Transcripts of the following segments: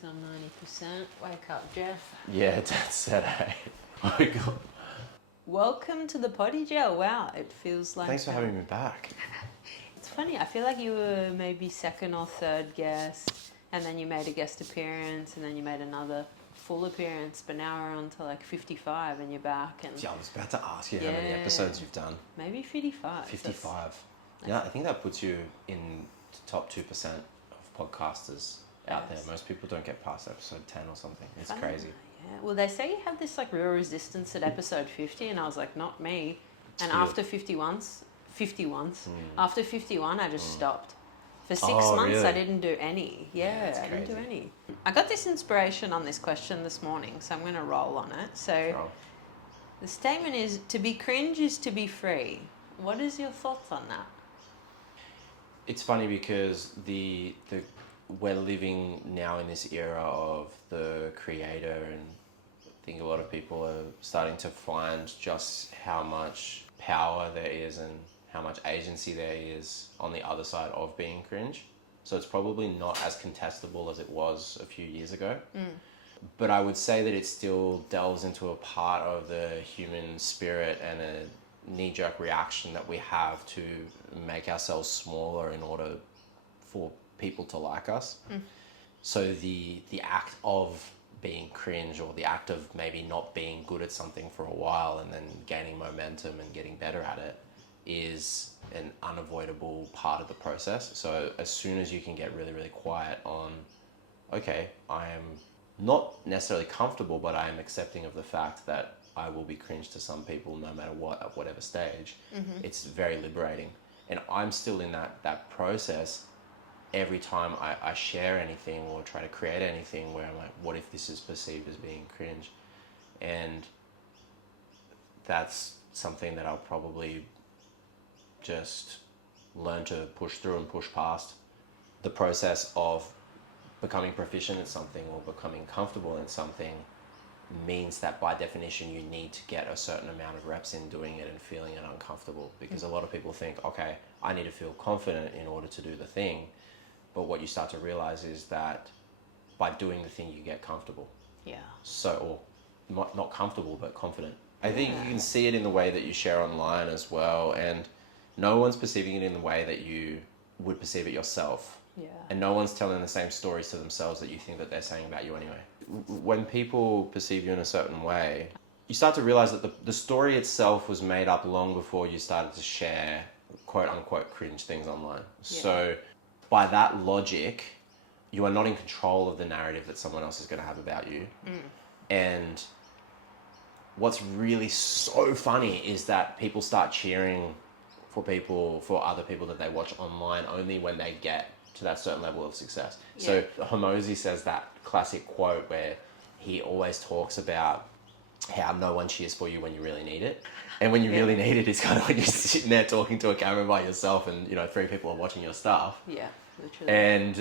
battery's on 90%. Wake up, Jeff. Yeah, Dad said, hey. Wake up. Welcome to the Potty Gel. Wow, it feels like... Thanks for having me back. It's funny, I feel like you were maybe second or third guest, and then you made a guest appearance, and then you made another full appearance, but now we're on to like 55 and you're back. And Yeah, I was about to ask you how many episodes you've done. Maybe 55. 55. Yeah, I think that puts you in the top 2% of podcasters out there. Most people don't get past episode 10 or something. It's crazy. Yeah, well, they say you have this like real resistance at episode 50, and I was like, not me. And after 51, after 51, I just stopped. For 6 months, really? I didn't do any. Yeah, I didn't do any. I got this inspiration on this question this morning, so I'm going to roll on it. So the statement is, to be cringe is to be free. What is your thoughts on that? It's funny because we're living now in this era of the creator, and I think a lot of people are starting to find just how much power there is and how much agency there is on the other side of being cringe. So it's probably not as contestable as it was a few years ago. But I would say that it still delves into a part of the human spirit and a knee-jerk reaction that we have to make ourselves smaller in order for people to like us. So the act of being cringe, or the act of maybe not being good at something for a while and then gaining momentum and getting better at it, is an unavoidable part of the process. So as soon as you can get really, really quiet on, okay, I am not necessarily comfortable, but I am accepting of the fact that I will be cringe to some people no matter what, at whatever stage, it's very liberating. And I'm still in that process every time I share anything or try to create anything where I'm like, what if this is perceived as being cringe? And that's something that I'll probably just learn to push through and push past. The process of becoming proficient at something or becoming comfortable in something means that by definition you need to get a certain amount of reps in doing it and feeling it uncomfortable, because a lot of people think, okay, I need to feel confident in order to do the thing. But what you start to realize is that by doing the thing you get comfortable. Yeah. So, or not comfortable, but confident. I think you can see it in the way that you share online as well, and no one's perceiving it in the way that you would perceive it yourself. Yeah. And no one's telling the same stories to themselves that you think that they're saying about you anyway. When people perceive you in a certain way, you start to realize that the story itself was made up long before you started to share quote unquote cringe things online. Yeah. So by that logic, you are not in control of the narrative that someone else is going to have about you. And what's really so funny is that people start cheering for other people that they watch online only when they get to that certain level of success. Yeah. So Hormozi says that classic quote where he always talks about how no one cheers for you when you really need it. And when you really need it, it's kind of when you're sitting there talking to a camera by yourself and, 3 people are watching your stuff. Yeah, literally. And,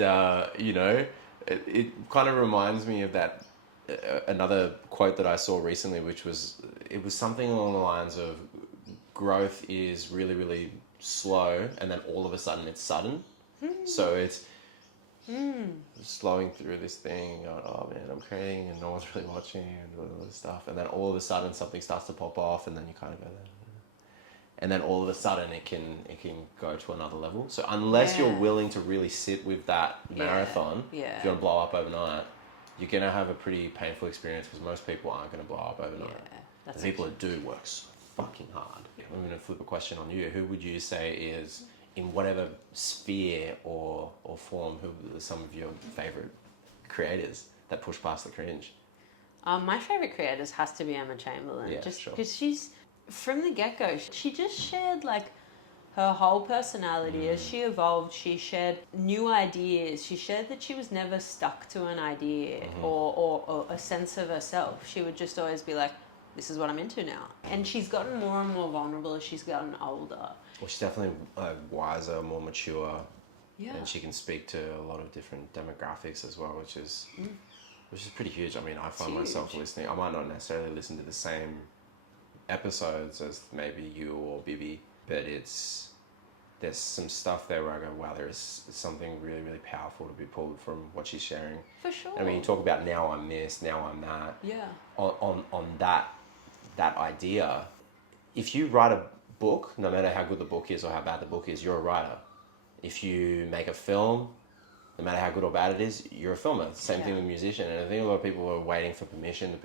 it kind of reminds me of that, another quote that I saw recently, it was something along the lines of, growth is really, really slow, and then all of a sudden it's sudden. So it's slowing through this thing, going, oh man, I'm creating and no one's really watching and all this stuff. And then all of a sudden something starts to pop off, and then you kind of go there. And then all of a sudden it can go to another level. So unless you're willing to really sit with that marathon, if you want to blow up overnight, you're going to have a pretty painful experience, because most people aren't going to blow up overnight. The people that do work so fucking hard. I'm going to flip a question on you. Who would you say is, in whatever sphere or form, who are some of your favourite creators that push past the cringe? My favourite creators has to be Emma Chamberlain. Yeah, just because she's, from the get-go, she just shared like her whole personality. As she evolved, she shared new ideas. She shared that she was never stuck to an idea or a sense of herself. She would just always be like, this is what I'm into now. And she's gotten more and more vulnerable as she's gotten older. Well, she's definitely wiser, more mature. Yeah. And she can speak to a lot of different demographics as well, which is pretty huge. I mean, I find myself listening. I might not necessarily listen to the same episodes as maybe you or Bibi, but it's there's some stuff there where I go, wow, there is something really, really powerful to be pulled from what she's sharing. For sure. I mean, you talk about now I'm this, now I'm that. Yeah. On that idea, if you write a book, no matter how good the book is or how bad the book is, you're a writer. If you make a film, no matter how good or bad it is, you're a filmer. Same thing with a musician. And I think a lot of people are waiting for permission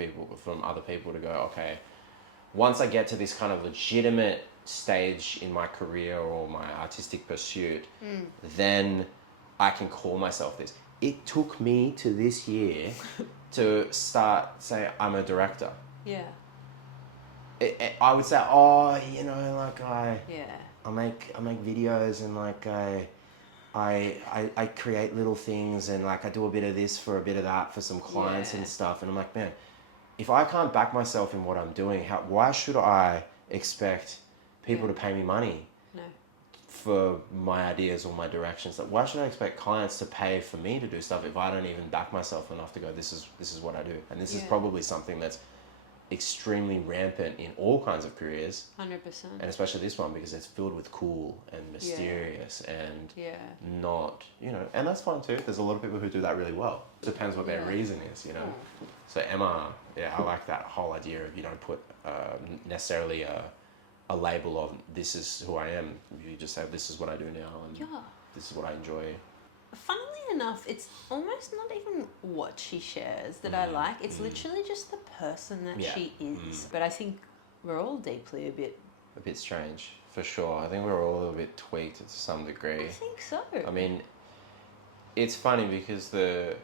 from other people to go, okay, once I get to this kind of legitimate stage in my career or my artistic pursuit, then I can call myself this. It took me to this year to start saying I'm a director. Yeah. I would say, oh, you know, like I make videos and like I create little things and like I do a bit of this for a bit of that for some clients and stuff. And I'm like, man, if I can't back myself in what I'm doing, why should I expect people to pay me money for my ideas or my directions? Like, why should I expect clients to pay for me to do stuff if I don't even back myself enough to go, this is what I do? And this is probably something that's extremely rampant in all kinds of careers. 100%. And especially this one, because it's filled with cool and mysterious and not, you know, and that's fine too. There's a lot of people who do that really well. It depends what their reason is, you know. So Emma, I like that whole idea of you don't put necessarily a label of this is who I am. You just say this is what I do now and this is what I enjoy. Funnily enough, it's almost not even what she shares that I like. It's literally just the person that she is. But I think we're all deeply a bit strange, for sure. I think we're all a little bit tweaked to some degree. I think so. I mean, it's funny because the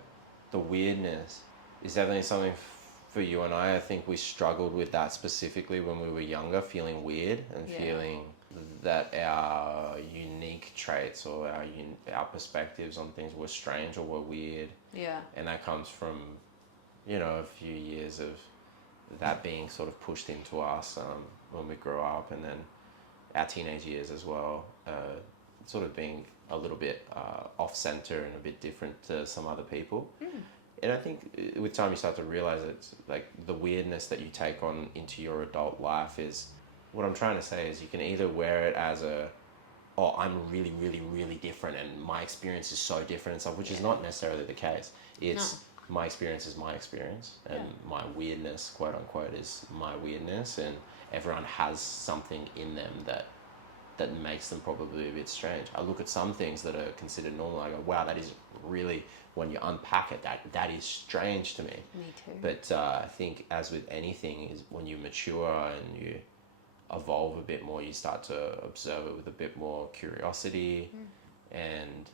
weirdness is definitely something for you and I think we struggled with that specifically when we were younger, feeling weird and feeling that our unique traits or our perspectives on things were strange or were weird. Yeah. And that comes from, you know, a few years of that being sort of pushed into us when we grow up, and then our teenage years as well, sort of being a little bit off-center and a bit different to some other people. And I think with time you start to realize it's like the weirdness that you take on into your adult life is, what I'm trying to say is you can either wear it as I'm really, really, really different and my experience is so different and stuff, which is not necessarily the case. It's my experience is my experience and my weirdness, quote unquote, is my weirdness, and everyone has something in them that makes them probably a bit strange. I look at some things that are considered normal, I go, wow, that is really, when you unpack it, that is strange to me. Me too. But I think as with anything, is when you mature and you evolve a bit more, you start to observe it with a bit more curiosity and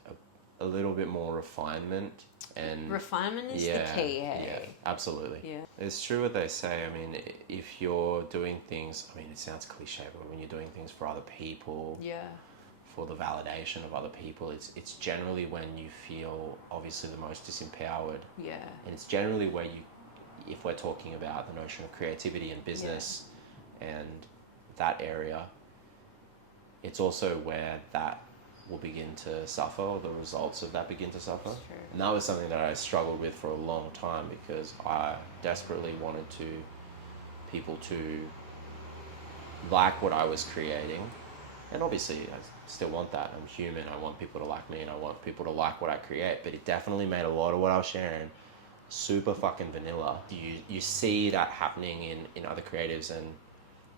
a little bit more refinement. And refinement is the key, hey? Yeah, absolutely. Yeah. It's true what they say. I mean, if you're doing things, I mean, it sounds cliche, but when you're doing things for other people, for the validation of other people, it's generally when you feel obviously the most disempowered. Yeah. And it's generally where if we're talking about the notion of creativity and business and that area, it's also where that will begin to suffer, or the results of that begin to suffer. And that was something that I struggled with for a long time, because I desperately wanted people to like what I was creating. And obviously I still want that. I'm human. I want people to like me and I want people to like what I create. But it definitely made a lot of what I was sharing super fucking vanilla. You see that happening in other creatives, and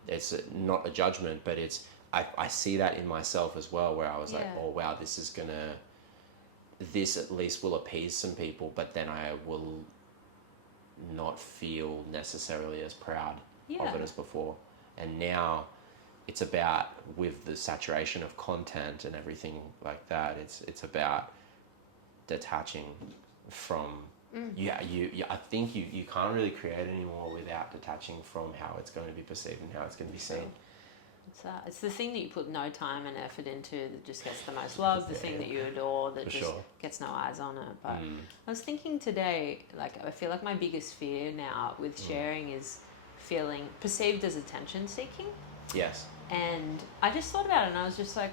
it's not a judgment, but I see that in myself as well, where I was like, oh wow, this at least will appease some people, but then I will not feel necessarily as proud of it as before. And now it's about, with the saturation of content and everything like that, it's about detaching from I think you can't really create anymore without detaching from how it's going to be perceived and how it's going to be seen. It's the thing that you put no time and effort into that just gets the most love, the thing that you adore that just gets no eyes on it. But I was thinking today, like, I feel like my biggest fear now with sharing is feeling perceived as attention seeking. Yes. And I just thought about it and I was just like,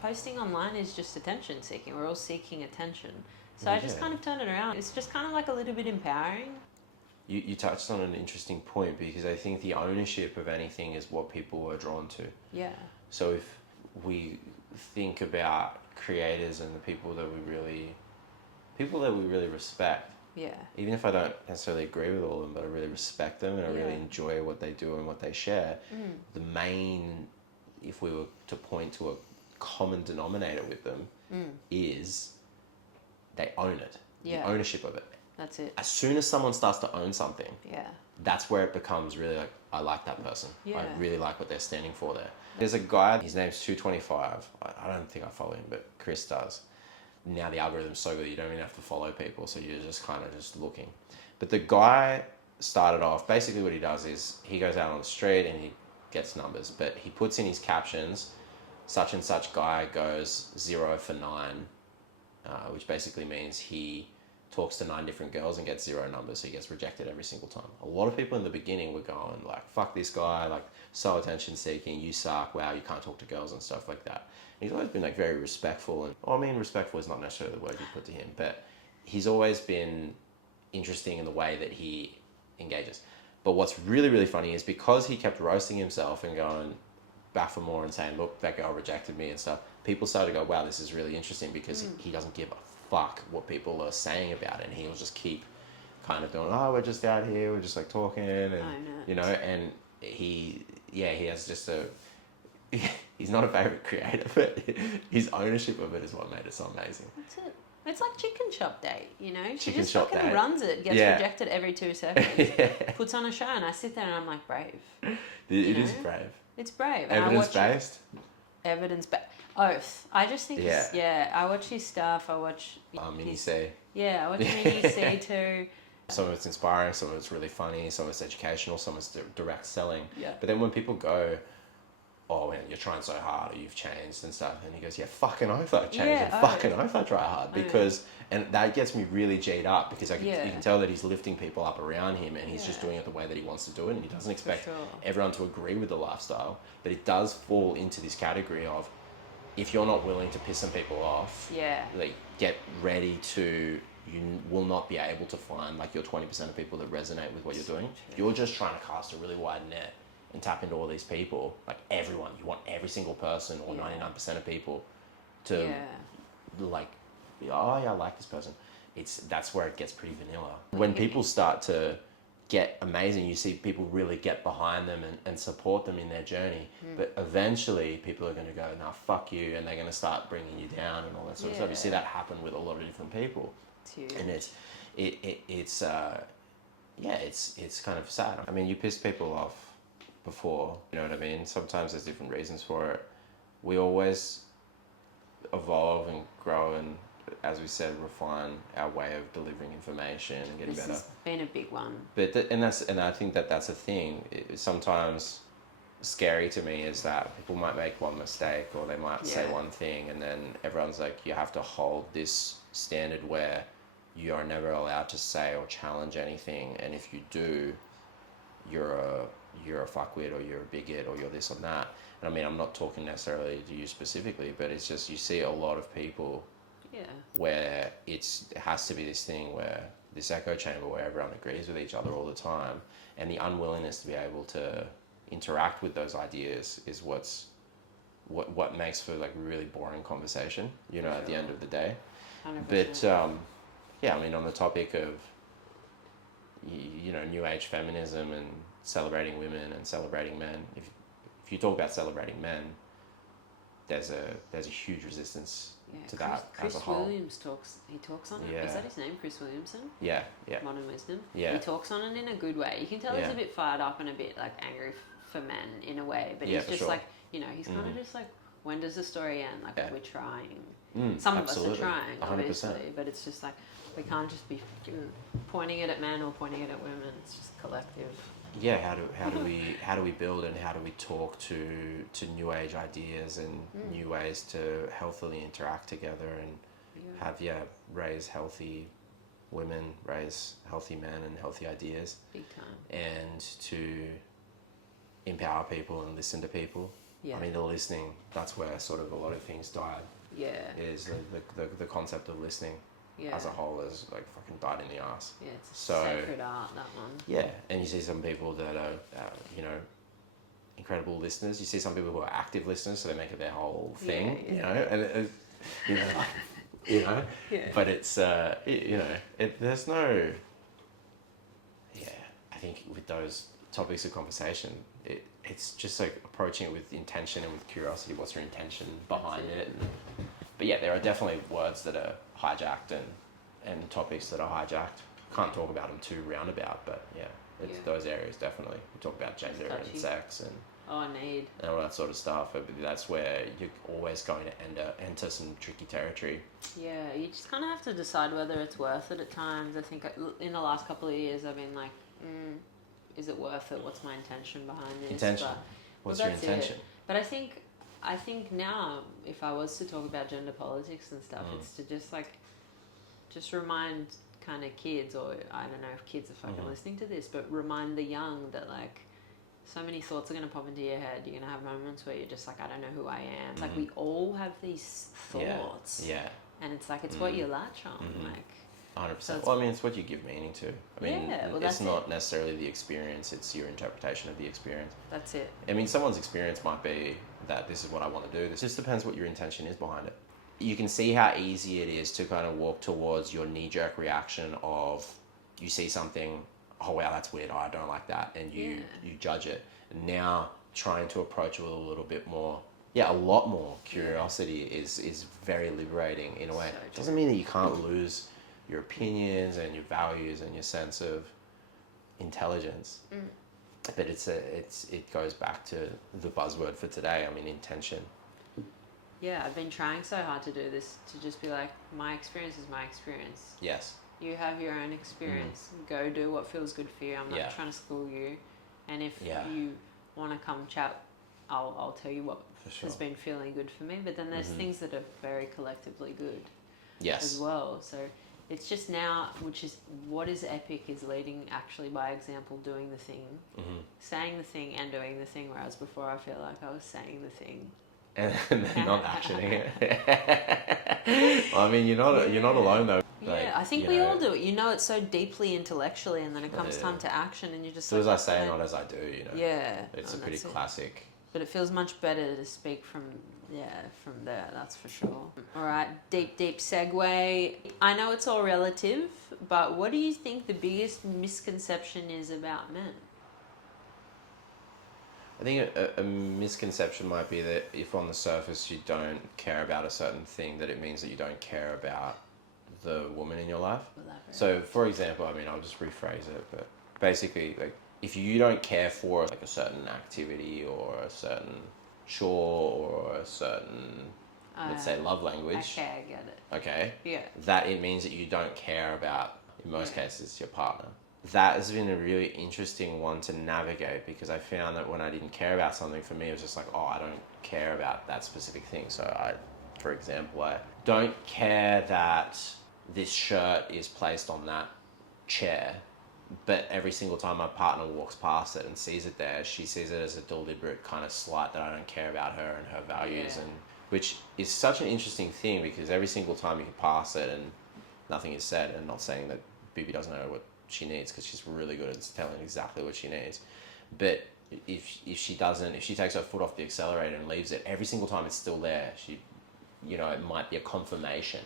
posting online is just attention seeking. We're all seeking attention. So I just kind of turned it around. It's just kind of like a little bit empowering. You touched on an interesting point, because I think the ownership of anything is what people are drawn to. Yeah. So if we think about creators and the people that we really respect. Yeah. Even if I don't necessarily agree with all of them, but I really respect them and I really enjoy what they do and what they share. The main, if we were to point to a common denominator with them, is they own it. The ownership of it. That's it. As soon as someone starts to own something, that's where it becomes really like, I like that person. I really like what they're standing for there. There's a guy, his name's 225. I don't think I follow him, but Chris does. Now the algorithm's so good you don't even have to follow people, so you're just kind of just looking. But the guy started off, basically what he does is he goes out on the street and he gets numbers, but he puts in his captions, such and such guy goes 0 for 9, which basically means he talks to 9 different girls and gets 0 numbers, so he gets rejected every single time. A lot of people in the beginning were going like, fuck this guy, like so attention seeking, you suck, wow, you can't talk to girls and stuff like that. And he's always been like very respectful, and well, I mean respectful is not necessarily the word you put to him, but he's always been interesting in the way that he engages. But what's really, really funny is because he kept roasting himself and going back for more and saying, look, that girl rejected me and stuff, people started to go, wow, this is really interesting, because he doesn't give a fuck what people are saying about it, and he'll just keep kind of going, oh, we're just out here, we're just like talking, and you know, and he has just he's not a favorite creator, but his ownership of it is what made it so amazing. That's it. It's like chicken shop date, you know? She Chicken just shop fucking date. runs it, gets rejected every 2 seconds, puts on a show, and I sit there and I'm like, brave. It is brave. It's brave. Evidence-based? Evidence-based. Oath. I just think I watch his stuff, I watch... Mini C. Yeah, I watch Mini C too. Some of it's inspiring, some of it's really funny, some of it's educational, some of it's direct selling. Yeah. But then when people go, oh man, you're trying so hard, or you've changed and stuff, and he goes, yeah, fucking oath I changed, and fucking oath I try hard, because, and that gets me really G'd up, because you can tell that he's lifting people up around him, and he's just doing it the way that he wants to do it, and he doesn't expect everyone to agree with the lifestyle, but it does fall into this category of, if you're not willing to piss some people off, like, get ready to, you will not be able to find like your 20% of people that resonate with what you're doing. You're just trying to cast a really wide net and tap into all these people, like everyone. You want every single person, or 99% of people to like, oh yeah, I like this person. That's where it gets pretty vanilla. When people start to get amazing, you see people really get behind them and support them in their journey. But eventually people are going to go, nah, fuck you, and they're going to start bringing you down and all that sort of stuff. You see that happen with a lot of different people. And it's kind of sad. I mean, you piss people off before, you know what I mean? Sometimes there's different reasons for it. We always evolve and grow and, as we said, refine our way of delivering information and getting better. This has been a big one. But and I think that's a thing. Sometimes scary to me is that people might make one mistake, or they might say one thing, and then everyone's like, you have to hold this standard where you are never allowed to say or challenge anything, and if you do, you're a fuckwit, or you're a bigot, or you're this or that. And I mean, I'm not talking necessarily to you specifically, but it's just, you see a lot of people where it has to be this thing where this echo chamber where everyone agrees with each other all the time, and the unwillingness to be able to interact with those ideas is what makes for like really boring conversation, you know, at the end of the day. 100%. But I mean, on the topic of you know, new age feminism and celebrating women and celebrating men, if you talk about celebrating men, there's a huge resistance to that as a whole. Chris Williams talks on it. Is that his name, Chris Williamson? Yeah. Modern Wisdom. Yeah. He talks on it in a good way. You can tell he's a bit fired up and a bit like angry for men in a way, but he's just like, you know, he's kind of just like, when does the story end? Like, we're trying. Some of us are trying, 100%. obviously, but it's just like, we can't just be pointing it at men or pointing it at women. It's just collective. Yeah, how do we build, and how do we talk to new age ideas and new ways to healthily interact together and raise healthy women, raise healthy men and healthy ideas. Big time. And to empower people and listen to people. Yeah. I mean, the listening, that's where sort of a lot of things died. Yeah. Is the concept of listening as a whole is like fucking died in the ass. Yeah, it's sacred art, that one. Yeah, and you see some people that are, you know, incredible listeners. You see some people who are active listeners, so they make it their whole thing, you know, and you know, you know. Yeah. But it's you know, there's no. Yeah, I think with those topics of conversation, it's just like approaching it with intention and with curiosity. What's your intention behind it? But yeah, there are definitely words that are hijacked and topics that are hijacked. Can't talk about them too roundabout, but yeah, it's those areas definitely. We talk about gender and sex and need and all that sort of stuff. But that's where you're always going to enter some tricky territory. Yeah, you just kind of have to decide whether it's worth it at times. I think in the last couple of years, I've been like, is it worth it? What's my intention behind this? Intention. What's your intention? But I think now, if I was to talk about gender politics and stuff, it's to just remind kind of kids, or I don't know if kids are fucking listening to this, but remind the young that like so many thoughts are going to pop into your head. You're going to have moments where you're just like, I don't know who I am. Like we all have these thoughts. Yeah. And it's like, it's what you latch on. Like 100%. So well, I mean, it's what you give meaning to. I mean, it's not necessarily the experience, it's your interpretation of the experience. That's it. I mean, someone's experience might be that this is what I want to do. This just depends what your intention is behind it. You can see how easy it is to kind of walk towards your knee-jerk reaction of you see something, oh wow, that's weird, oh, I don't like that, and you judge it. And now trying to approach it with a little bit more, a lot more curiosity is very liberating in a way. It doesn't mean that you can't lose your opinions and your values and your sense of intelligence. But it goes back to the buzzword for today. I mean, intention. Yeah, I've been trying so hard to do this, to just be like, my experience is my experience. Yes. You have your own experience. Go do what feels good for you. I'm not trying to school you. And if you want to come chat, I'll tell you what has been feeling good for me. But then there's things that are very collectively good as well. So it's just now, which is what is epic, is leading actually by example, doing the thing, saying the thing and doing the thing, whereas before I feel like I was saying the thing and then not actioning it. Well, I mean, you're not alone though. Like, I think we all do it. You know, it's so deeply intellectually, and then it comes time to action, and you're just so as I say, not as I do. You know. Yeah. It's a pretty classic. But it feels much better to speak from there. That's for sure. All right, deep segue. I know it's all relative, but what do you think the biggest misconception is about men? I think a misconception might be that if on the surface you don't care about a certain thing, that it means that you don't care about the woman in your life. So, for example, I mean, I'll just rephrase it, but basically, like, if you don't care for like a certain activity or a certain chore or a certain, let's say, love language. Okay, I get it. Okay. Yeah. That it means that you don't care about, in most cases, your partner. That has been a really interesting one to navigate, because I found that when I didn't care about something, for me it was just like, oh, I don't care about that specific thing. So for example, I don't care that this shirt is placed on that chair, but every single time my partner walks past it and sees it there, she sees it as a deliberate kind of slight that I don't care about her and her values, and which is such an interesting thing, because every single time you can pass it and nothing is said, and not saying that Bibi doesn't know what she needs, because she's really good at telling exactly what she needs, but if she takes her foot off the accelerator and leaves it, every single time it's still there, she, it might be a confirmation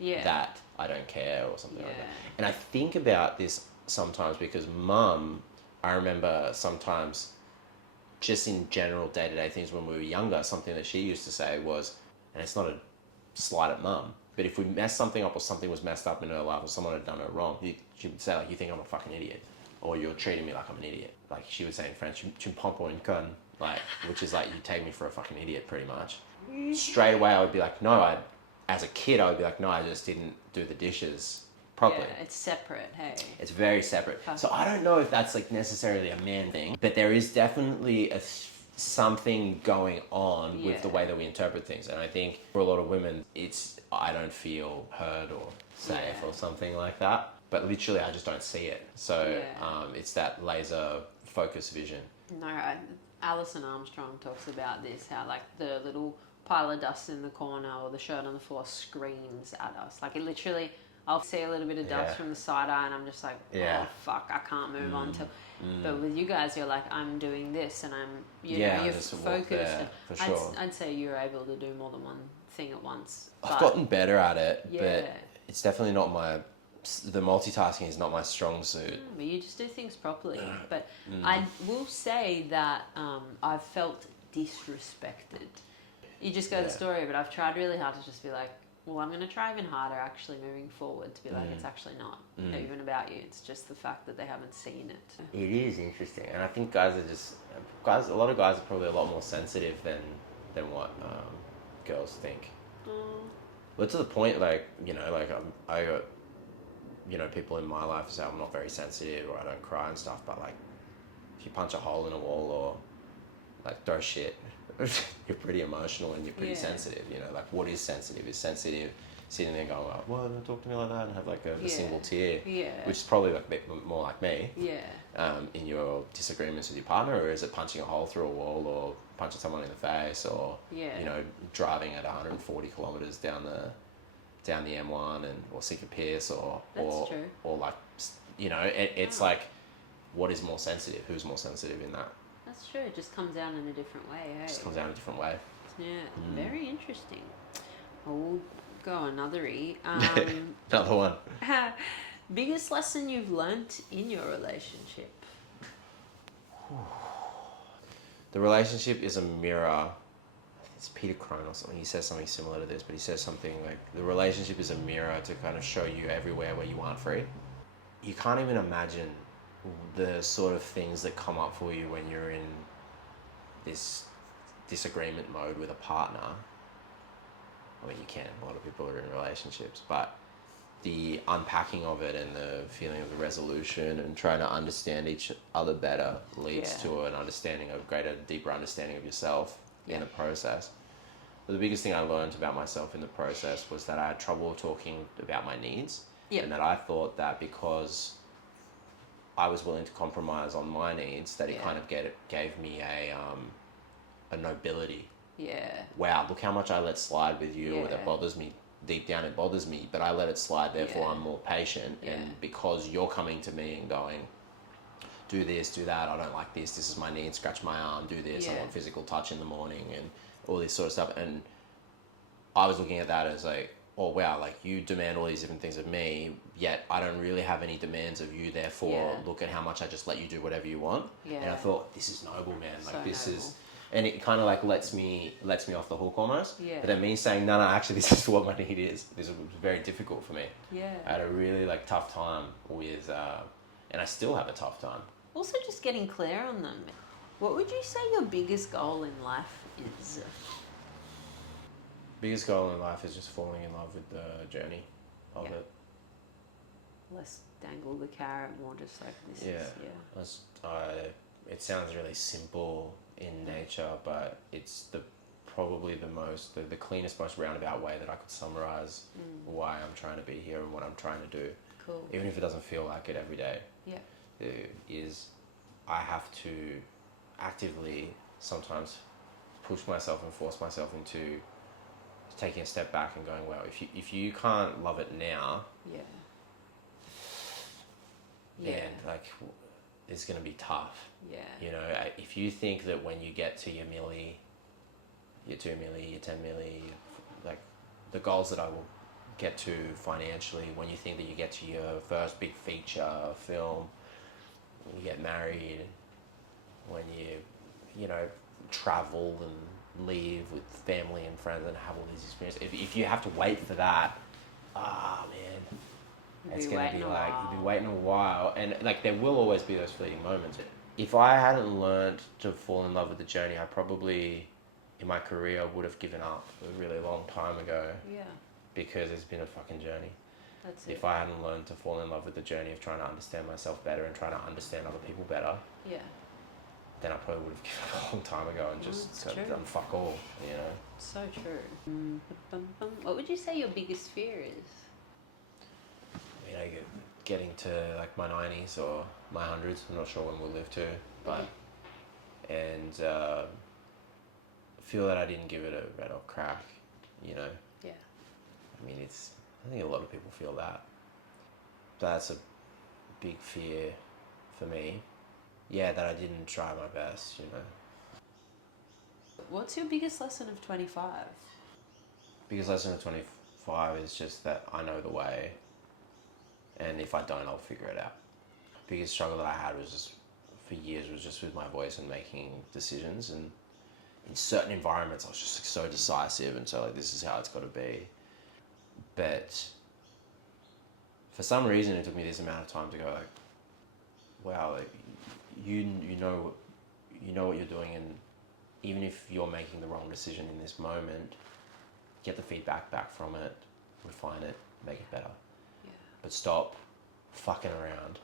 that I don't care or something like that. And I think about this sometimes because Mum, I remember sometimes just in general day-to-day things when we were younger, something that she used to say was, and it's not a slight at Mum, but if we messed something up or something was messed up in her life or someone had done her wrong, she would say, like, you think I'm a fucking idiot, or you're treating me like I'm an idiot. Like she would say in French, tu me prends pour une conne, like, which is like, you take me for a fucking idiot pretty much. Straight away I would be like, no, as a kid I would be like, no, I just didn't do the dishes properly. Yeah, it's separate, hey. It's very separate. So I don't know if that's like necessarily a man thing, but there is definitely something going on with the way that we interpret things. And I think for a lot of women, it's, I don't feel heard or safe or something like that. But literally, I just don't see it. So it's that laser focus vision. No, Alison Armstrong talks about this, how like the little pile of dust in the corner or the shirt on the floor screams at us. Like it literally, I'll see a little bit of dust from the side eye and I'm just like, oh fuck, I can't move on to. But with you guys, you're like, I'm doing this and I'm, you're focused. There, for sure. I'd say you're able to do more than one thing at once. I've gotten better at it, but it's definitely not the multitasking is not my strong suit. But you just do things properly. But I will say that I've felt disrespected. You just go the story, but I've tried really hard to just be like, well, I'm going to try even harder actually moving forward to be like, it's actually not even about you. It's just the fact that they haven't seen it. It is interesting. And I think a lot of guys are probably a lot more sensitive than what girls think. But to the point, like, I got, people in my life say I'm not very sensitive or I don't cry and stuff, but like, if you punch a hole in a wall or like throw shit, you're pretty emotional and you're pretty sensitive, like what is sensitive? Is sensitive sitting there going like, well, don't talk to me like that and have like a single tear, which is probably like a bit more like me, in your disagreements with your partner, or is it punching a hole through a wall or punching someone in the face or, driving at 140 kilometers down the M1 or Sicker Pierce or like, it's like, what is more sensitive? Who's more sensitive in that? That's true. It just comes out in a different way. Hey? Just comes out in a different way. Yeah, very interesting. We'll go another another one. Biggest lesson you've learnt in your relationship? The relationship is a mirror. It's Peter Crone or something. He says something similar to this, but he says something like, the relationship is a mirror to kind of show you everywhere where you aren't free. You can't even imagine the sort of things that come up for you when you're in this disagreement mode with a partner. I mean, you can. A lot of people are in relationships, but the unpacking of it and the feeling of the resolution and trying to understand each other better leads to an understanding of deeper understanding of yourself in the process. But the biggest thing I learned about myself in the process was that I had trouble talking about my needs, and that I thought that because I was willing to compromise on my needs, that it kind of gave me a nobility. Yeah. Wow, look how much I let slide with you, or that bothers me. Deep down it bothers me, but I let it slide, therefore I'm more patient. And because you're coming to me and going, do this, do that, I don't like this is my need, scratch my arm, do this, I want physical touch in the morning, and all this sort of stuff. And I was looking at that as like, oh wow, like you demand all these different things of me, yet I don't really have any demands of you, therefore look at how much I just let you do whatever you want. And I thought, this is noble, man. Like so this noble. Is, and it kind of like lets me off the hook almost. But then me saying, no, actually this is what my need is. This was very difficult for me. I had a really like tough time with, and I still have a tough time. Also just getting clear on them. What would you say your biggest goal in life is? Biggest goal in life is just falling in love with the journey of it. Less dangle the carrot, more just like this it sounds really simple in nature, but it's probably the cleanest, most roundabout way that I could summarize why I'm trying to be here and what I'm trying to do. Cool. Even if it doesn't feel like it every day. Is I have to actively sometimes push myself and force myself into taking a step back and going, well, if you can't love it now, then like it's going to be tough. If you think that when you get to your milli, your 2 milli, your 10 milli, like the goals that I will get to financially, when you think that you get to your first big feature film, when you get married, when you travel and leave with family and friends and have all these experiences, if you have to wait for that, man, it's going to be like, you've been waiting a while, and like there will always be those fleeting moments. If I hadn't learned to fall in love with the journey, I probably in my career would have given up a really long time ago. Because it's been a fucking journey. That's it. If I hadn't learned to fall in love with the journey of trying to understand myself better and trying to understand other people better, then I probably would have given up a long time ago and just done fuck all, So true. What would you say your biggest fear is? Getting to like my 90s or my 100s, I'm not sure when we'll live to, but and feel that I didn't give it a red hot crack, I mean, I think a lot of people feel that. That's a big fear for me. Yeah, that I didn't try my best, you know. What's your biggest lesson of 25? Biggest lesson of 25 is just that I know the way, and if I don't, I'll figure it out. Biggest struggle that I had was just, for years, was just with my voice and making decisions, and in certain environments I was just like so decisive and so like, this is how it's got to be. But for some reason it took me this amount of time to go like, wow, like you know what you're doing, and even if you're making the wrong decision in this moment, get the feedback back from it, refine it, make it better. Yeah. But stop fucking around,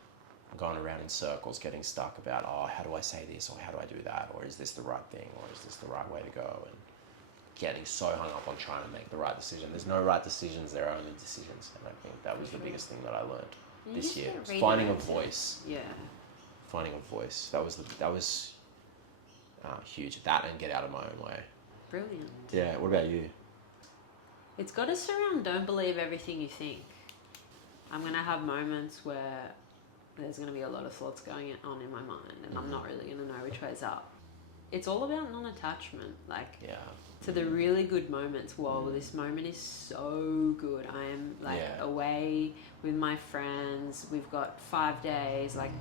going around in circles, getting stuck about, oh, how do I say this, or how do I do that, or is this the right thing, or is this the right way to go, and getting so hung up on trying to make the right decision. There's no right decisions, there are only decisions, and I think that was the biggest thing that I learned this year. Finding a voice. Yeah. Finding a voice. That was huge. That and get out of my own way. Brilliant. Yeah. What about you? It's got us around don't believe everything you think. I'm going to have moments where there's going to be a lot of thoughts going on in my mind, and I'm not really going to know which way's up. It's all about non-attachment. Like, to the really good moments. Whoa, this moment is so good. I am like away with my friends. We've got 5 days. Like,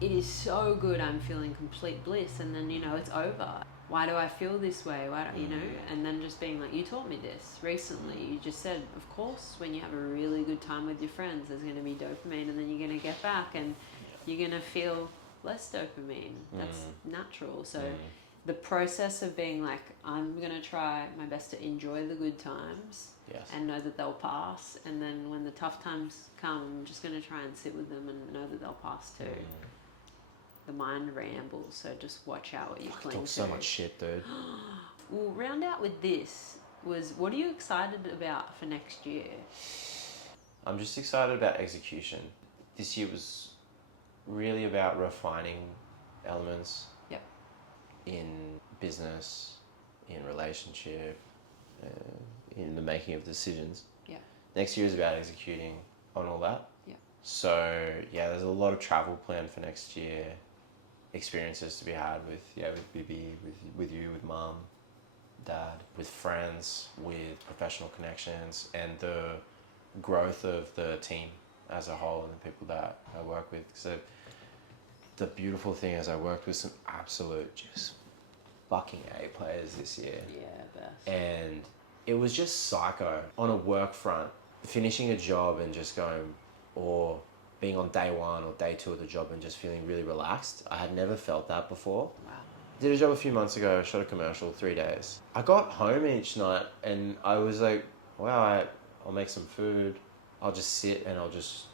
it is so good. I'm feeling complete bliss. And then, it's over. Why do I feel this way? Why don't, and then just being like, you taught me this recently. You just said, of course, when you have a really good time with your friends, there's going to be dopamine, and then you're going to get back and you're going to feel less dopamine. That's natural. So the process of being like, I'm going to try my best to enjoy the good times and know that they'll pass. And then when the tough times come, I'm just going to try and sit with them and know that they'll pass too. The mind rambles, so just watch out what you cling to. So much shit, dude. We'll round out with this. What are you excited about for next year? I'm just excited about execution. This year was really about refining elements in business, in relationship, in the making of decisions. Yeah. Next year is about executing on all that. Yeah. So there's a lot of travel planned for next year. Experiences to be had with Bibi, with you, with Mum, Dad, with friends, with professional connections, and the growth of the team as a whole and the people that I work with. So the beautiful thing is I worked with some absolute just fucking A players this year. Yeah, best. And it was just psycho on a work front, finishing a job and just going, or being on day 1 or day 2 of the job and just feeling really relaxed. I had never felt that before. Wow. Did a job a few months ago, shot a commercial, 3 days. I got home each night and I was like, wow, I'll make some food. I'll just sit and I'll just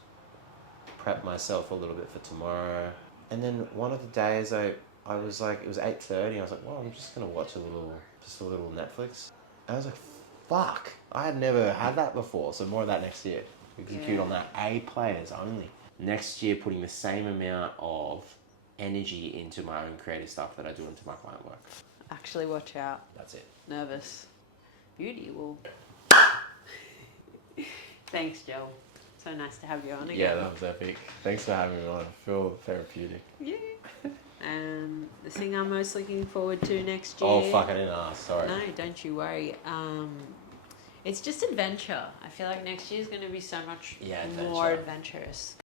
prep myself a little bit for tomorrow. And then one of the days I was like, it was 8:30. I was like, well, I'm just going to watch a little Netflix. And I was like, fuck, I had never had that before. So more of that next year. Execute on that. A players only. Next year, putting the same amount of energy into my own creative stuff that I do into my client work. Actually, watch out. That's it. Nervous. Beauty will. Thanks, Joe. So nice to have you on again. Yeah, that was epic. Thanks for having me on. I feel therapeutic. Yeah. And the thing I'm most looking forward to next year... Oh, fuck, I didn't ask. Sorry. No, don't you worry. It's just adventure. I feel like next year is going to be so much more adventurous.